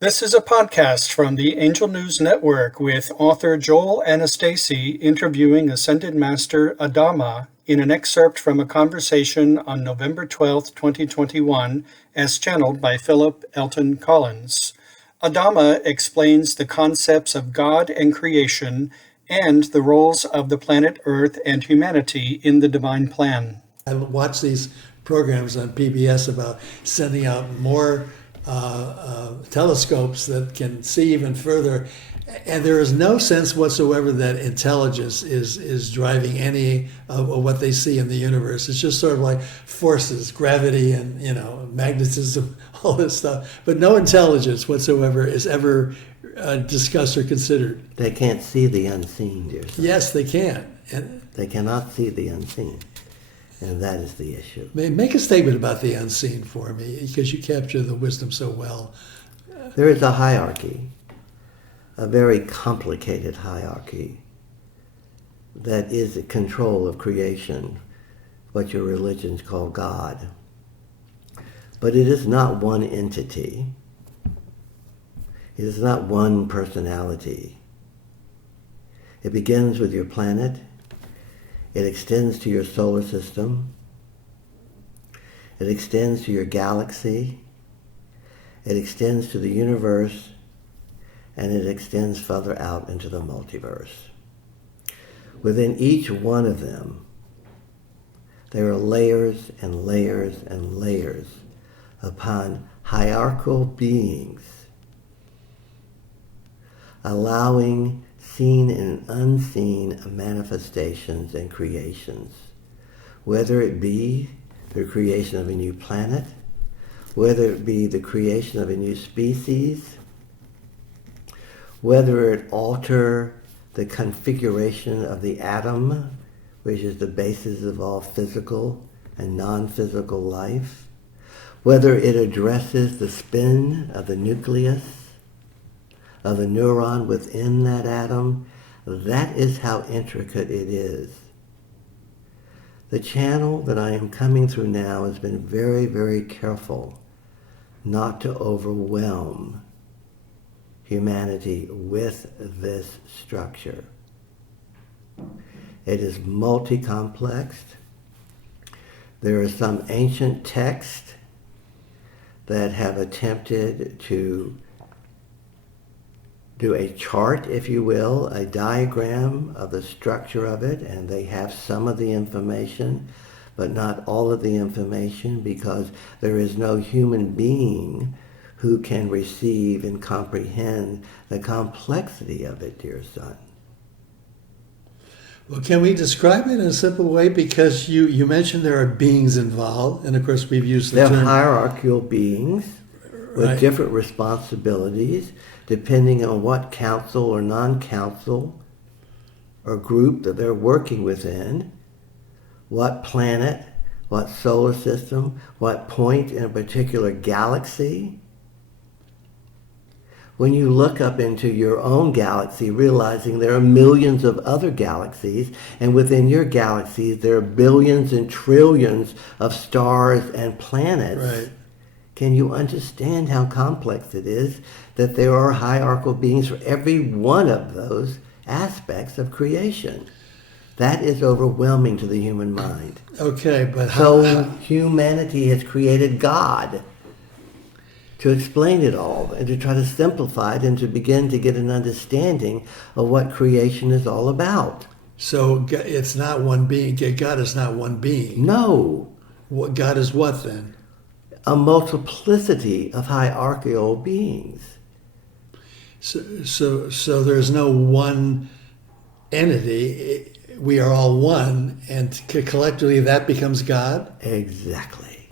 This is a podcast from the Angel News Network with author Joel Anastasi interviewing Ascended Master Adama in an excerpt from a conversation on November 12, 2021, as channeled by Philip Elton Collins. Adama explains the concepts of God and creation and the roles of the planet Earth and humanity in the divine plan. I watch these programs on PBS about sending out more telescopes that can see even further, and there is no sense whatsoever that intelligence is driving any of what they see in the universe. It's just sort of like forces, gravity, and magnetism, all this stuff, but no intelligence whatsoever is ever discussed or considered. They can't see the unseen, dear son. Yes, they can. They cannot see the unseen. And that is the issue. Make a statement about the unseen for me, because you capture the wisdom so well. There is a hierarchy, a very complicated hierarchy, that is the control of creation, what your religions call God. But it is not one entity. It is not one personality. It begins with your planet. It extends to your solar system. It extends to your galaxy. It extends to the universe. And it extends further out into the multiverse. Within each one of them, there are layers and layers and layers upon hierarchical beings, allowing seen and unseen manifestations and creations, whether it be the creation of a new planet, whether it be the creation of a new species, whether it alter the configuration of the atom, which is the basis of all physical and non-physical life, whether it addresses the spin of the nucleus, of the neuron within that atom. That is how intricate it is. The channel that I am coming through now has been very, very careful not to overwhelm humanity with this structure. It is multi-complexed. There are some ancient texts that have attempted to do a chart, if you will, a diagram of the structure of it, and they have some of the information, but not all of the information, because there is no human being who can receive and comprehend the complexity of it, dear son. Well, can we describe it in a simple way? Because you mentioned there are beings involved, and of course we've used the They're term hierarchical beings with right. different responsibilities, depending on what council or non-council or group that they're working within, what planet, what solar system, what point in a particular galaxy. When you look up into your own galaxy, realizing there are millions of other galaxies, and within your galaxies there are billions and trillions of stars and planets, right. Can you understand how complex it is that there are hierarchical beings for every one of those aspects of creation? That is overwhelming to the human mind. Okay, but So humanity has created God to explain it all and to try to simplify it and to begin to get an understanding of what creation is all about. so it's not one being. God is not one being. No, What God is what then? a multiplicity of hierarchical beings. So there's no one entity. We are all one, and collectively that becomes God, Exactly.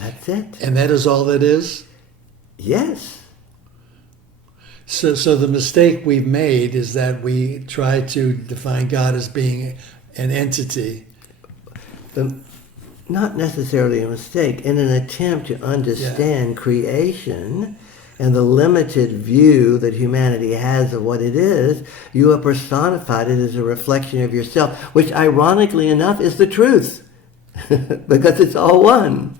That's it. and that is all that is. Yes. So the mistake we've made is that we try to define God as being an entity. Not necessarily a mistake. In an attempt to understand creation and the limited view that humanity has of what it is, you have personified it as a reflection of yourself, which ironically enough is the truth, because it's all one.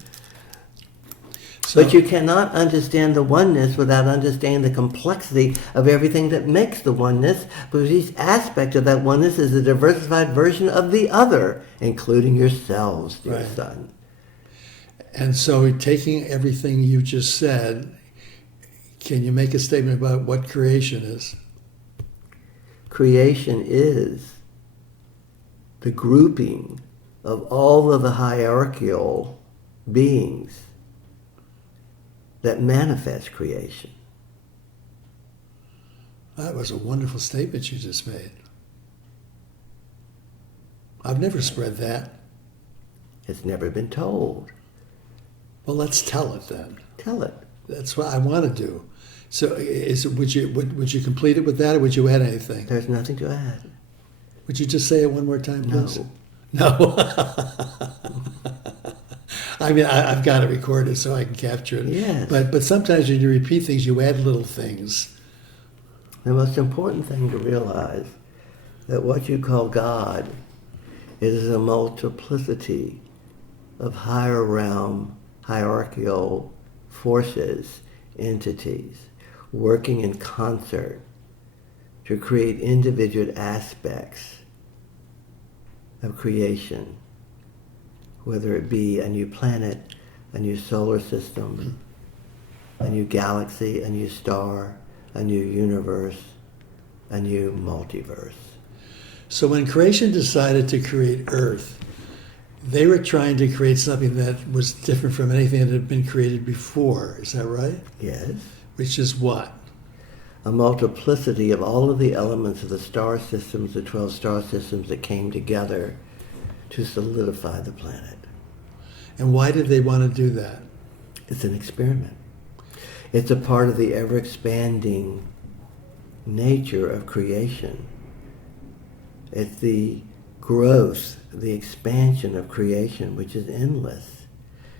But you cannot understand the oneness without understanding the complexity of everything that makes the oneness, because each aspect of that oneness is a diversified version of the other, including yourselves, dear Right. son. And so, taking everything you just said, can you make a statement about what creation is? Creation is the grouping of all of the hierarchical beings that manifest creation. That was a wonderful statement you just made. I've never spread that. It's never been told. Well, let's tell it then. Tell it. That's what I want to do. So, would you complete it with that, or would you add anything? There's nothing to add. Would you just say it one more time, please? No. No. I mean, I've got it recorded so I can capture it. Yes. But sometimes when you repeat things, you add little things. The most important thing to realize that what you call God is a multiplicity of higher realm hierarchical forces, entities, working in concert to create individual aspects of creation, whether it be a new planet, a new solar system, a new galaxy, a new star, a new universe, a new multiverse. So when creation decided to create Earth, they were trying to create something that was different from anything that had been created before. Is that right? Yes. Which is what? A multiplicity of all of the elements of the star systems, the 12 star systems that came together to solidify the planet. And why did they want to do that? It's an experiment. It's a part of the ever-expanding nature of creation. It's the growth, the expansion of creation, which is endless.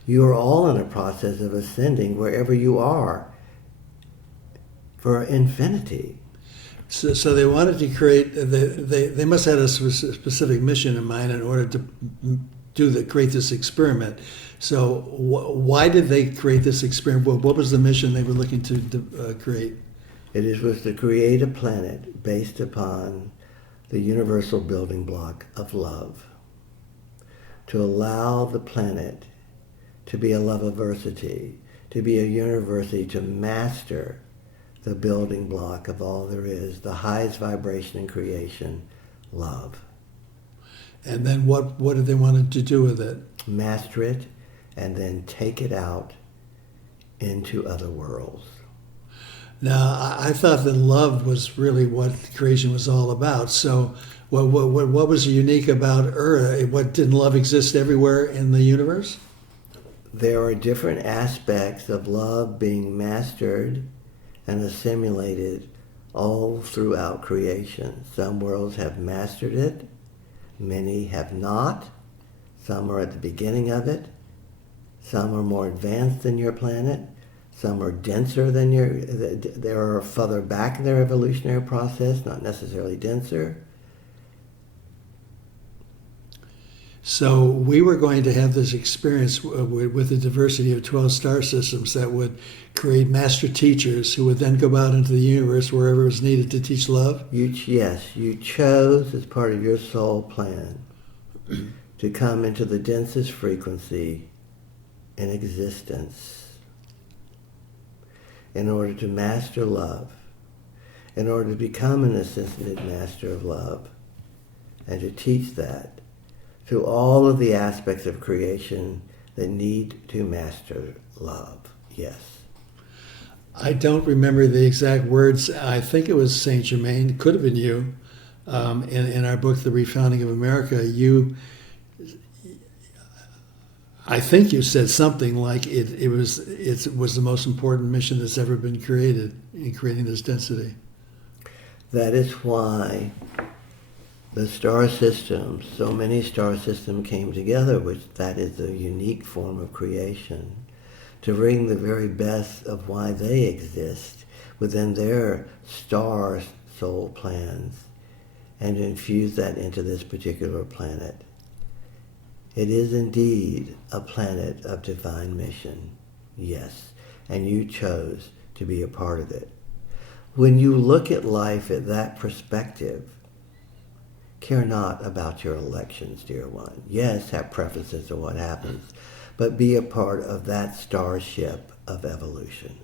You are all in a process of ascending wherever you are for infinity. So they wanted to create, they must have had a specific mission in mind in order to create this experiment. So why did they create this experiment? What was the mission they were looking to create? It was to create a planet based upon the universal building block of love, to allow the planet to be a love-aversity, to be a university, to master the building block of all there is, the highest vibration in creation, love. And then what did they want to do with it? Master it, and then take it out into other worlds. Now, I thought that love was really what creation was all about. So what was unique about Earth? What, didn't love exist everywhere in the universe? There are different aspects of love being mastered and assimilated all throughout creation. Some worlds have mastered it, many have not. Some are at the beginning of it. Some are more advanced than your planet. Some are denser than they are further back in their evolutionary process, not necessarily denser. So we were going to have this experience with the diversity of 12 star systems that would create master teachers who would then go out into the universe wherever it was needed to teach love? Yes, you chose as part of your soul plan to come into the densest frequency in existence in order to master love, in order to become an ascended master of love, and to teach that to all of the aspects of creation that need to master love. Yes. I don't remember the exact words. I think it was Saint Germain. It could have been you. In our book, The Refounding of America, I think you said something like it was the most important mission that's ever been created in creating this density. That is why the star systems, so many star systems came together, which that is a unique form of creation, to bring the very best of why they exist within their star soul plans and to infuse that into this particular planet. It is indeed a planet of divine mission. Yes. And you chose to be a part of it. When you look at life at that perspective, care not about your elections, dear one. Yes, have preferences on what happens, but be a part of that starship of evolution.